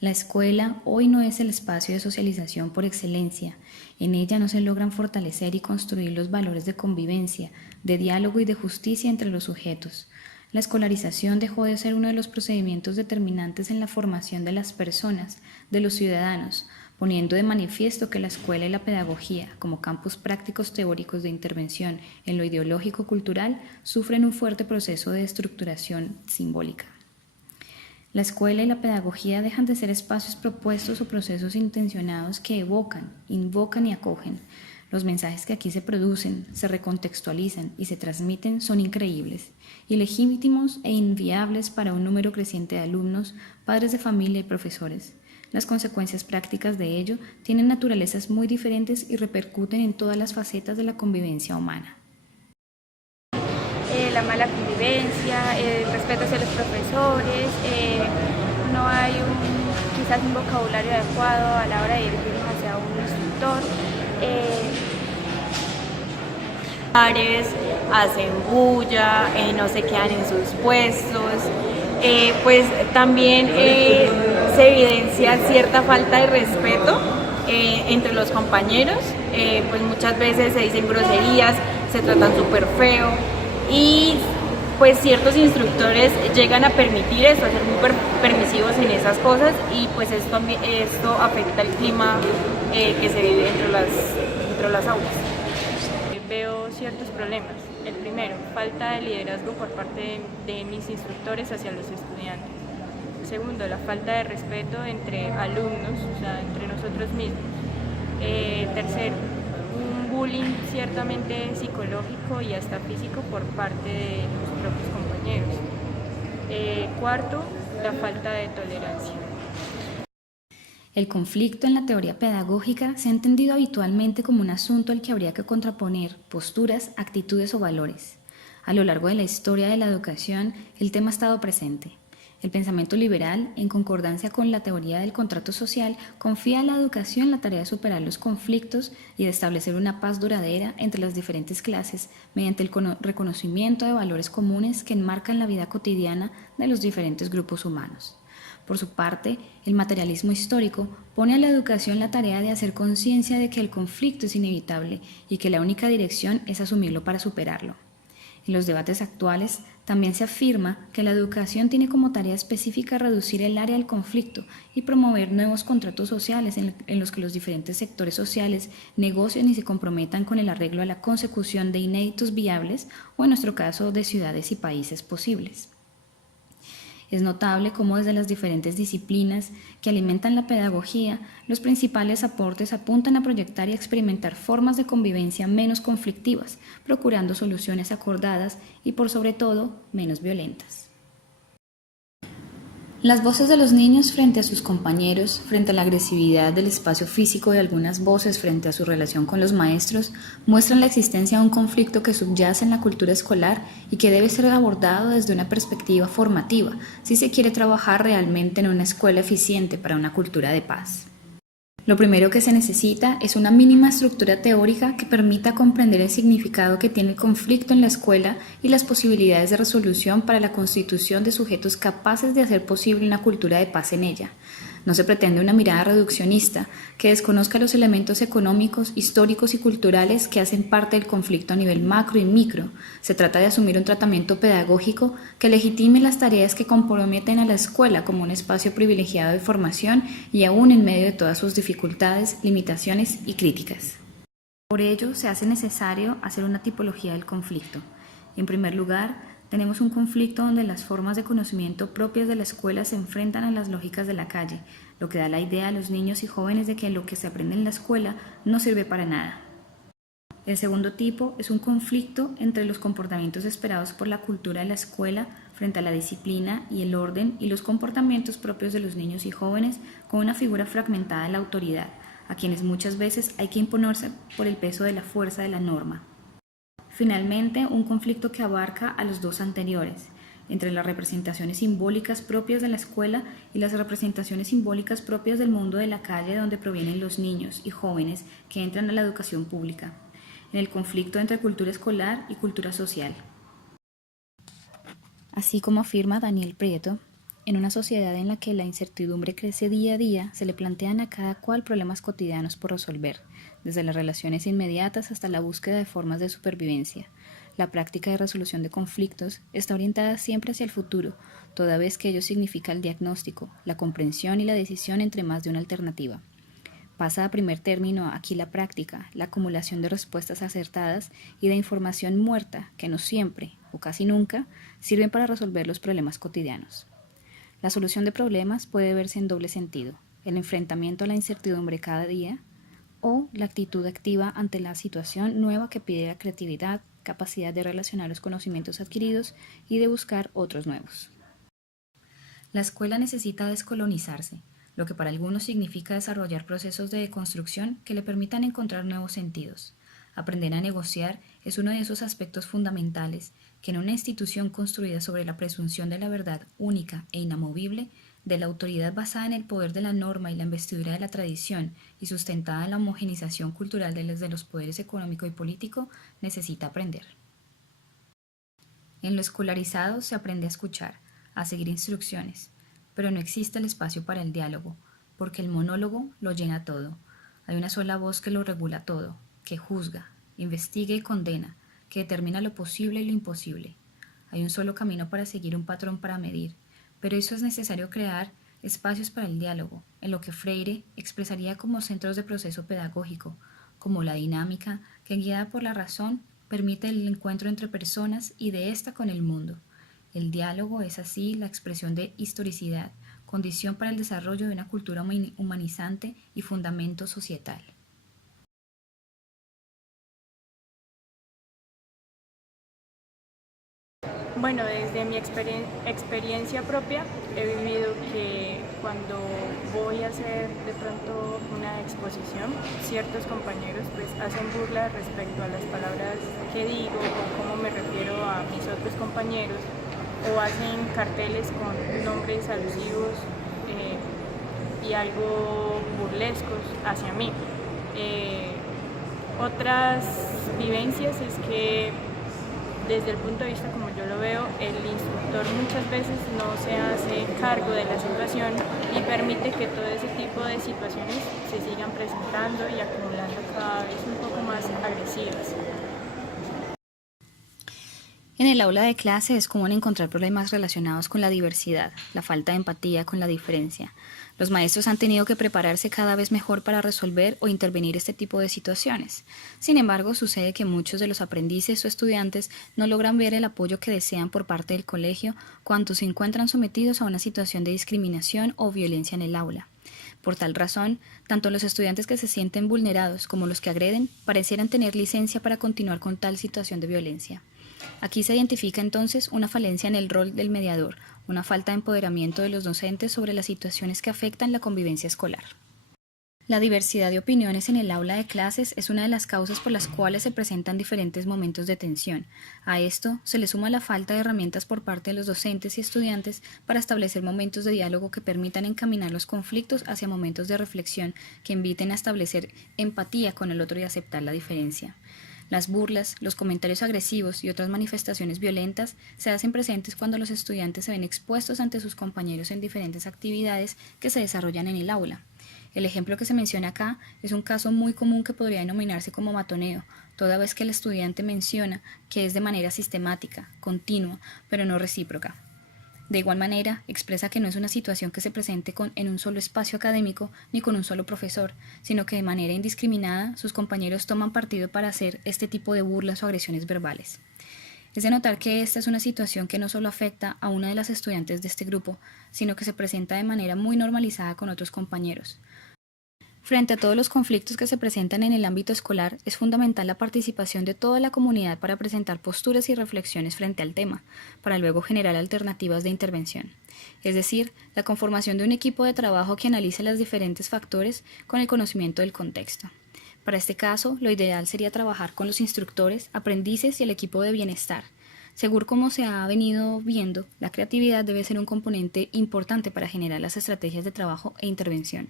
La escuela hoy no es el espacio de socialización por excelencia. En ella no se logran fortalecer y construir los valores de convivencia, de diálogo y de justicia entre los sujetos. La escolarización dejó de ser uno de los procedimientos determinantes en la formación de las personas, de los ciudadanos, poniendo de manifiesto que la escuela y la pedagogía, como campos prácticos teóricos de intervención en lo ideológico-cultural, sufren un fuerte proceso de estructuración simbólica. La escuela y la pedagogía dejan de ser espacios propuestos o procesos intencionados que evocan, invocan y acogen. Los mensajes que aquí se producen, se recontextualizan y se transmiten son increíbles, ilegítimos e inviables para un número creciente de alumnos, padres de familia y profesores. Las consecuencias prácticas de ello tienen naturalezas muy diferentes y repercuten en todas las facetas de la convivencia humana. La mala convivencia, el respeto hacia los profesores, no hay quizás un vocabulario adecuado a la hora de dirigirnos hacia un instructor. Hacen bulla, no se quedan en sus puestos, pues también se evidencia cierta falta de respeto entre los compañeros, pues muchas veces se dicen groserías, se tratan súper feo y pues ciertos instructores llegan a permitir eso, a ser muy permisivos en esas cosas y pues esto afecta el clima que se vive dentro de las aulas. Veo ciertos problemas. El primero, falta de liderazgo por parte de mis instructores hacia los estudiantes. El segundo, la falta de respeto entre alumnos, o sea, entre nosotros mismos. Tercero, un bullying ciertamente psicológico y hasta físico por parte de los propios compañeros. Cuarto, la falta de tolerancia. El conflicto en la teoría pedagógica se ha entendido habitualmente como un asunto al que habría que contraponer posturas, actitudes o valores. A lo largo de la historia de la educación, el tema ha estado presente. El pensamiento liberal, en concordancia con la teoría del contrato social, confía a la educación en la tarea de superar los conflictos y de establecer una paz duradera entre las diferentes clases mediante el reconocimiento de valores comunes que enmarcan la vida cotidiana de los diferentes grupos humanos. Por su parte, el materialismo histórico pone a la educación la tarea de hacer conciencia de que el conflicto es inevitable y que la única dirección es asumirlo para superarlo. En los debates actuales también se afirma que la educación tiene como tarea específica reducir el área del conflicto y promover nuevos contratos sociales en los que los diferentes sectores sociales negocien y se comprometan con el arreglo a la consecución de inéditos viables o, en nuestro caso, de ciudades y países posibles. Es notable cómo desde las diferentes disciplinas que alimentan la pedagogía, los principales aportes apuntan a proyectar y experimentar formas de convivencia menos conflictivas, procurando soluciones acordadas y, por sobre todo, menos violentas. Las voces de los niños frente a sus compañeros, frente a la agresividad del espacio físico y algunas voces frente a su relación con los maestros, muestran la existencia de un conflicto que subyace en la cultura escolar y que debe ser abordado desde una perspectiva formativa, si se quiere trabajar realmente en una escuela eficiente para una cultura de paz. Lo primero que se necesita es una mínima estructura teórica que permita comprender el significado que tiene el conflicto en la escuela y las posibilidades de resolución para la constitución de sujetos capaces de hacer posible una cultura de paz en ella. No se pretende una mirada reduccionista que desconozca los elementos económicos, históricos y culturales que hacen parte del conflicto a nivel macro y micro. Se trata de asumir un tratamiento pedagógico que legitime las tareas que comprometen a la escuela como un espacio privilegiado de formación y aún en medio de todas sus dificultades, limitaciones y críticas. Por ello, se hace necesario hacer una tipología del conflicto. En primer lugar, tenemos un conflicto donde las formas de conocimiento propias de la escuela se enfrentan a las lógicas de la calle, lo que da la idea a los niños y jóvenes de que lo que se aprende en la escuela no sirve para nada. El segundo tipo es un conflicto entre los comportamientos esperados por la cultura de la escuela frente a la disciplina y el orden y los comportamientos propios de los niños y jóvenes con una figura fragmentada de la autoridad, a quienes muchas veces hay que imponerse por el peso de la fuerza de la norma. Finalmente, un conflicto que abarca a los dos anteriores, entre las representaciones simbólicas propias de la escuela y las representaciones simbólicas propias del mundo de la calle donde provienen los niños y jóvenes que entran a la educación pública, en el conflicto entre cultura escolar y cultura social. Así como afirma Daniel Prieto, En una sociedad en la que la incertidumbre crece día a día, se le plantean a cada cual problemas cotidianos por resolver, desde las relaciones inmediatas hasta la búsqueda de formas de supervivencia. La práctica de resolución de conflictos está orientada siempre hacia el futuro, toda vez que ello significa el diagnóstico, la comprensión y la decisión entre más de una alternativa. Pasa a primer término aquí la práctica, la acumulación de respuestas acertadas y de información muerta que no siempre, o casi nunca, sirven para resolver los problemas cotidianos. La solución de problemas puede verse en doble sentido: el enfrentamiento a la incertidumbre cada día o la actitud activa ante la situación nueva que pide la creatividad, capacidad de relacionar los conocimientos adquiridos y de buscar otros nuevos. La escuela necesita descolonizarse, lo que para algunos significa desarrollar procesos de deconstrucción que le permitan encontrar nuevos sentidos. Aprender a negociar es uno de esos aspectos fundamentales que en una institución construida sobre la presunción de la verdad única e inamovible, de la autoridad basada en el poder de la norma y la investidura de la tradición y sustentada en la homogenización cultural de los poderes económico y político, necesita aprender. En lo escolarizado se aprende a escuchar, a seguir instrucciones, pero no existe el espacio para el diálogo, porque el monólogo lo llena todo. Hay una sola voz que lo regula todo, que juzga, investiga y condena, que determina lo posible y lo imposible. Hay un solo camino para seguir, un patrón para medir, pero eso es necesario crear espacios para el diálogo, en lo que Freire expresaría como centros de proceso pedagógico, como la dinámica que, guiada por la razón, permite el encuentro entre personas y de ésta con el mundo. El diálogo es así la expresión de historicidad, condición para el desarrollo de una cultura humanizante y fundamento societal. Bueno, desde mi experiencia propia he vivido que cuando voy a hacer de pronto una exposición, ciertos compañeros pues hacen burla respecto a las palabras que digo o cómo me refiero a mis otros compañeros, o hacen carteles con nombres alusivos y algo burlescos hacia mí. Otras vivencias es que desde el punto de vista como yo lo veo, el instructor muchas veces no se hace cargo de la situación y permite que todo ese tipo de situaciones se sigan presentando y acumulando cada vez un poco más agresivas. En el aula de clase es común encontrar problemas relacionados con la diversidad, la falta de empatía con la diferencia. Los maestros han tenido que prepararse cada vez mejor para resolver o intervenir este tipo de situaciones. Sin embargo, sucede que muchos de los aprendices o estudiantes no logran ver el apoyo que desean por parte del colegio cuando se encuentran sometidos a una situación de discriminación o violencia en el aula. Por tal razón, tanto los estudiantes que se sienten vulnerados como los que agreden parecieran tener licencia para continuar con tal situación de violencia. Aquí se identifica entonces una falencia en el rol del mediador, una falta de empoderamiento de los docentes sobre las situaciones que afectan la convivencia escolar. La diversidad de opiniones en el aula de clases es una de las causas por las cuales se presentan diferentes momentos de tensión. A esto se le suma la falta de herramientas por parte de los docentes y estudiantes para establecer momentos de diálogo que permitan encaminar los conflictos hacia momentos de reflexión que inviten a establecer empatía con el otro y aceptar la diferencia. Las burlas, los comentarios agresivos y otras manifestaciones violentas se hacen presentes cuando los estudiantes se ven expuestos ante sus compañeros en diferentes actividades que se desarrollan en el aula. El ejemplo que se menciona acá es un caso muy común que podría denominarse como matoneo, toda vez que el estudiante menciona que es de manera sistemática, continua, pero no recíproca. De igual manera, expresa que no es una situación que se presente en un solo espacio académico ni con un solo profesor, sino que de manera indiscriminada sus compañeros toman partido para hacer este tipo de burlas o agresiones verbales. Es de notar que esta es una situación que no solo afecta a una de las estudiantes de este grupo, sino que se presenta de manera muy normalizada con otros compañeros. Frente a todos los conflictos que se presentan en el ámbito escolar, es fundamental la participación de toda la comunidad para presentar posturas y reflexiones frente al tema, para luego generar alternativas de intervención. Es decir, la conformación de un equipo de trabajo que analice los diferentes factores con el conocimiento del contexto. Para este caso, lo ideal sería trabajar con los instructores, aprendices y el equipo de bienestar. Según como se ha venido viendo, la creatividad debe ser un componente importante para generar las estrategias de trabajo e intervención.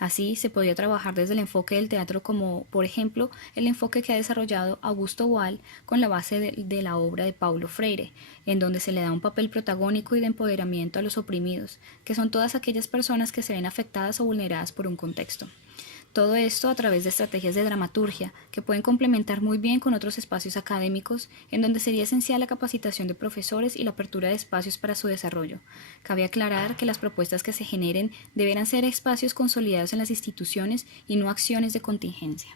Así, se podría trabajar desde el enfoque del teatro como, por ejemplo, el enfoque que ha desarrollado Augusto Boal con la base de la obra de Paulo Freire, en donde se le da un papel protagónico y de empoderamiento a los oprimidos, que son todas aquellas personas que se ven afectadas o vulneradas por un contexto. Todo esto a través de estrategias de dramaturgia que pueden complementar muy bien con otros espacios académicos en donde sería esencial la capacitación de profesores y la apertura de espacios para su desarrollo. Cabe aclarar que las propuestas que se generen deberán ser espacios consolidados en las instituciones y no acciones de contingencia.